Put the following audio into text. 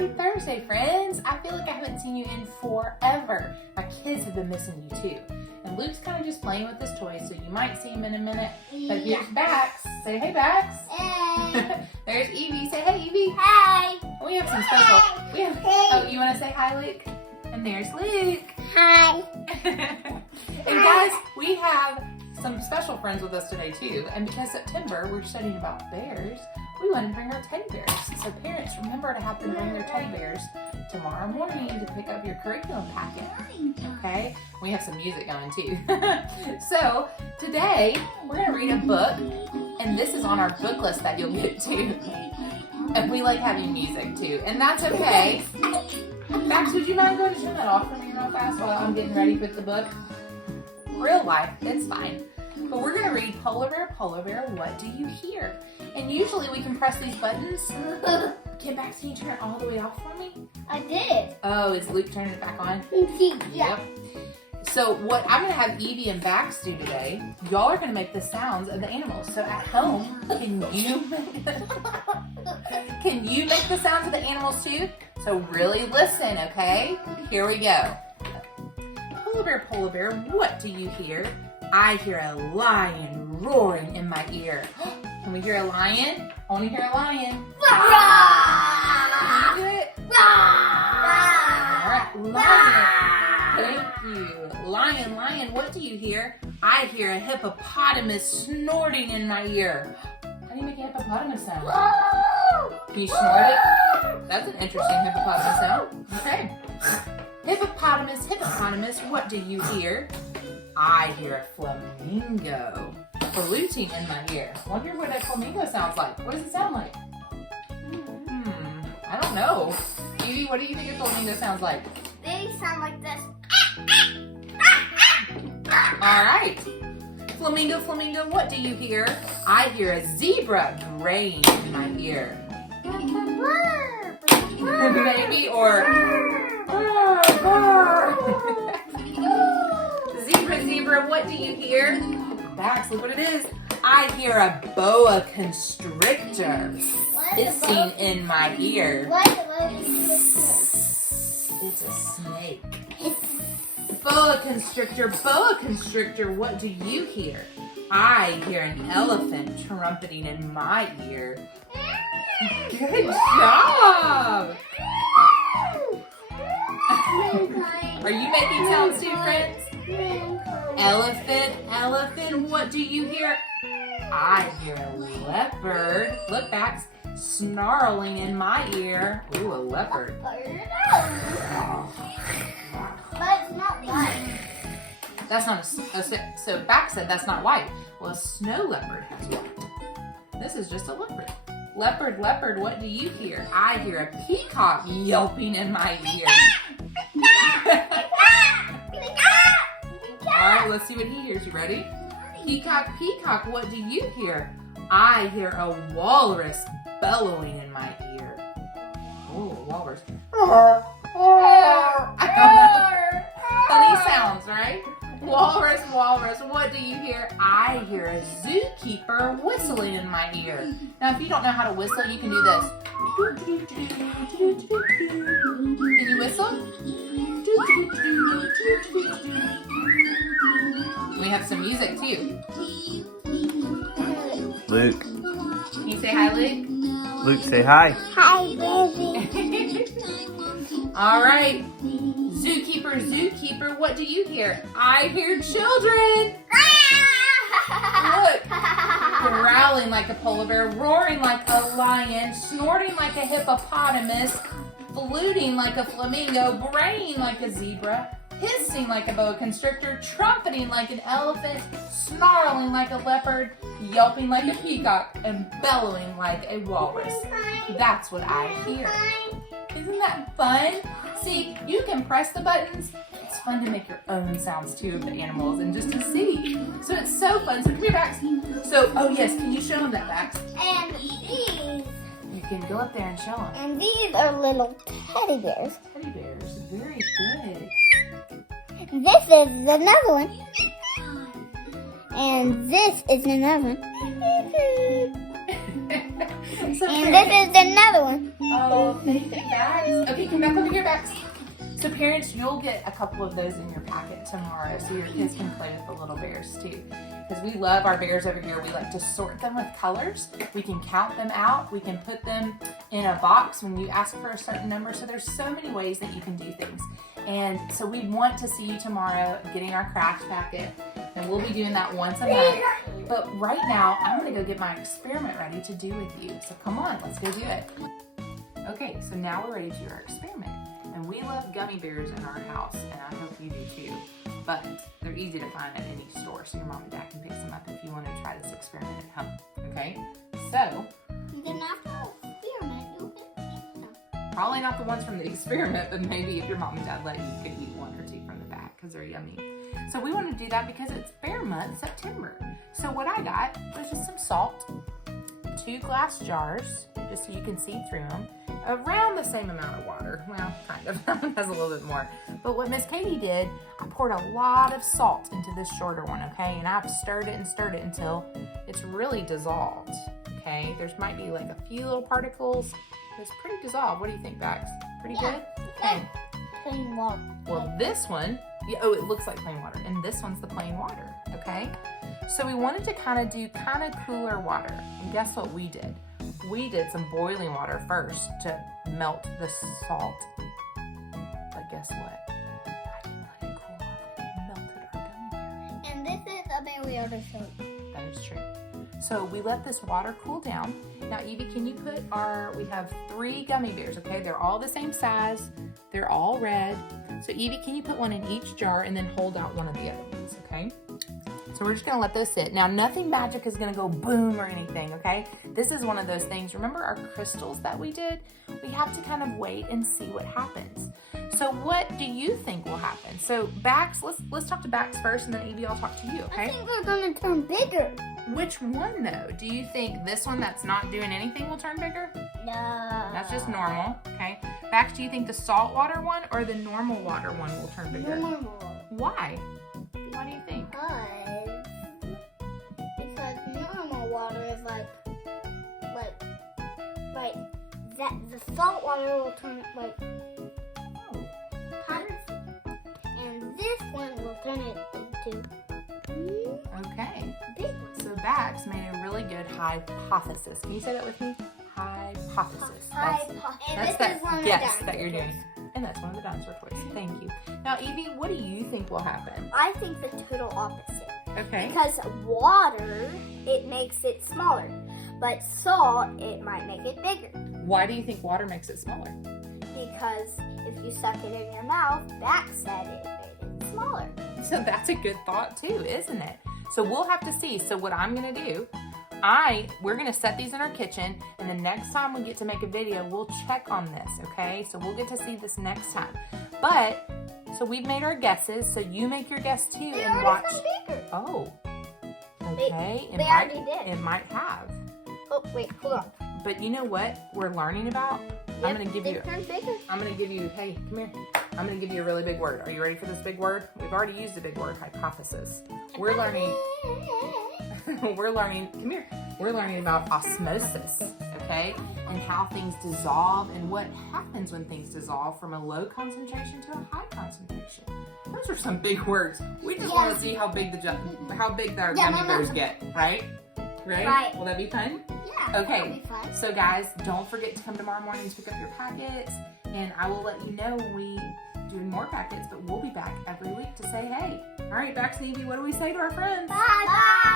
Happy Thursday, friends. I feel like I haven't seen you in forever. My kids have been missing you too. And Luke's kind of just playing with his toys, so you might see him in a minute. But here's Bax. Say hey, Bax. Hey. There's Evie. Say hey, Evie. Hi. We have some special. Oh, you want to say hi, Luke? And there's Luke. Hi. And guys, we have some special friends with us today too. And because September, we're studying about bears, we want to bring our teddy bears. So parents, remember to have them bring their teddy bears tomorrow morning to pick up your curriculum packet. Okay? We have some music going too. So today, we're going to read a book, and this is on our book list that you'll get to. And we like having music too, and that's okay. Max, would you mind going to turn that off for me real fast while I'm getting ready with the book? Real life, it's fine. But we're going to read Polar Bear, What Do You Hear? And usually we can press these buttons. Max, can you turn it all the way off for me? I did. Oh, is Luke turning it back on? Yeah. Yep. So what I'm going to have Evie and Bax do today, y'all are going to make the sounds of the animals. So at home, can you make the sounds of the animals too? So really listen, okay? Here we go. Polar Bear, what do you hear? I hear a lion roaring in my ear. Can we hear a lion? I want to hear a lion. Can you do it? All right, lion. Thank you. Lion, what do you hear? I hear a hippopotamus snorting in my ear. How do you make a hippopotamus sound? Can you snort it? That's an interesting hippopotamus sound. Okay. Hippopotamus, what do you hear? I hear a flamingo fluting in my ear. I wonder what a flamingo sounds like. What does it sound like? I don't know. Evie, what do you think a flamingo sounds like? They sound like this. All right. Flamingo, what do you hear? I hear a zebra braying in my ear. Maybe, or... Zebra, what do you hear? Bax, look what it is. I hear a boa constrictor hissing in my ear. It's a snake. Boa constrictor, what do you hear? I hear an elephant trumpeting in my ear. Good job! Are you making sounds too, friends? Elephant, what do you hear? I hear a leopard. Look, Bax, snarling in my ear. Ooh, a leopard. But not white. That's not so Bax said that's not white. Well, a snow leopard has white. This is just a leopard. Leopard, what do you hear? I hear a peacock yelping in my ear. All right, let's see what he hears. You ready? Peacock, what do you hear? I hear a walrus bellowing in my ear. Oh, a walrus. I don't know. Funny sounds, right? Walrus, what do you hear? I hear a zookeeper whistling in my ear. Now, if you don't know how to whistle, you can do this. Can you whistle? We have some music too. Luke. Can you say hi, Luke? Luke, say hi. Hi, baby. All right. Zookeeper, what do you hear? I hear children. Look. Growling like a polar bear, roaring like a lion, snorting like a hippopotamus, fluting like a flamingo, braying like a zebra, hissing like a boa constrictor, trumpeting like an elephant, snarling like a leopard, yelping like a peacock, and bellowing like a walrus. That's what I hear. Isn't that fun? See, you can press the buttons. It's fun to make your own sounds too of the animals and just to see. So it's so fun. So come here, Bax. So, oh yes, can you show them that, Bax? And these. You can go up there and show them. And these are little teddy bears. Teddy bears, very good. This is another one. And this is another one. So And this is another one. Oh, thank you, Bax. Okay, come back over here, Bax. So parents, you'll get a couple of those in your packet tomorrow so your kids can play with the little bears too. Because we love our bears over here. We like to sort them with colors. We can count them out. We can put them in a box when you ask for a certain number. So there's so many ways that you can do things. And so we want to see you tomorrow getting our craft packet. And we'll be doing that once a month. But right now, I'm gonna go get my experiment ready to do with you. So come on, let's go do it. Okay, so now we're ready to do our experiment. And we love gummy bears in our house, and I hope you do too. But they're easy to find at any store, so your mom and dad can pick some up if you want to try this experiment at home. Okay? So, Then after the experiment, you'll get some. probably not the ones from the experiment, but maybe if your mom and dad let you, you could eat one or two from the back because they're yummy. So we want to do that because it's bear month, September. So what I got was just some salt, 2 glass jars, just so you can see through them, around the same amount of water. Well, kind of. That one has a little bit more. But what Miss Katie did, I poured a lot of salt into this shorter one, okay? And I've stirred it until it's really dissolved, okay? There's might be like a few little particles. It's pretty dissolved. What do you think, Bax? Pretty good? Okay. Plain water. Well, this one, oh, it looks like plain water. And this one's the plain water, okay? So we wanted to kind of do cooler water. And guess what we did? We did some boiling water first to melt the salt. But guess what? I didn't let it cool off. It melted our gummy bear. And this is a berry other shape. That is true. So we let this water cool down. Now, Evie, can you put we have 3 gummy bears, okay? They're all the same size. They're all red. So Evie, can you put one in each jar and then hold out one of the other ones, okay? So we're just gonna let those sit. Now, nothing magic is gonna go boom or anything, okay? This is one of those things. Remember our crystals that we did? We have to kind of wait and see what happens. So what do you think will happen? So Bax, let's talk to Bax first, and then Evie, I'll talk to you, I okay? think we're gonna turn bigger. Which one though? Do you think this one that's not doing anything will turn bigger? No. That's just normal, okay? Bax, do you think the saltwater one or the normal water one will turn bigger? Normal. Why? Why do you think? Because normal water is like that. The salt water will turn like hot, and this one will turn it into Okay. big one. So Bax made a really good hypothesis. Can you say that with me? Hypothesis. That's that guess that you're doing. And that's one of the dinosaur toys. Thank you. Now, Evie, what do you think will happen? I think the total opposite. Okay. Because water, it makes it smaller, but salt, it might make it bigger. Why do you think water makes it smaller? Because if you stuck it in your mouth, Bax said it made it smaller. So that's a good thought too, isn't it? So we'll have to see. So what I'm gonna do, we're gonna set these in our kitchen, and the next time we get to make a video, we'll check on this, okay? So we'll get to see this next time. But, so we've made our guesses, so you make your guess too They and already watch. come bigger. Oh, okay. They already did. It might have. Oh, wait, hold on. But you know what we're learning about? I'm gonna give they you, turned bigger. hey, come here. I'm gonna give you a really big word. Are you ready for this big word? We've already used a big word, hypothesis. We're learning, come here. We're learning about osmosis, okay? And how things dissolve and what happens when things dissolve from a low concentration to a high concentration. Those are some big words. We just want to see how big our gummy bears get, right? Right. Will that be fun? Yeah, Okay. that'll be fun. So guys, don't forget to come tomorrow morning to pick up your packets, and I will let you know when we do more packets, but we'll be back every week to say hey. All right, Bax and Evie, what do we say to our friends? Bye. Bye.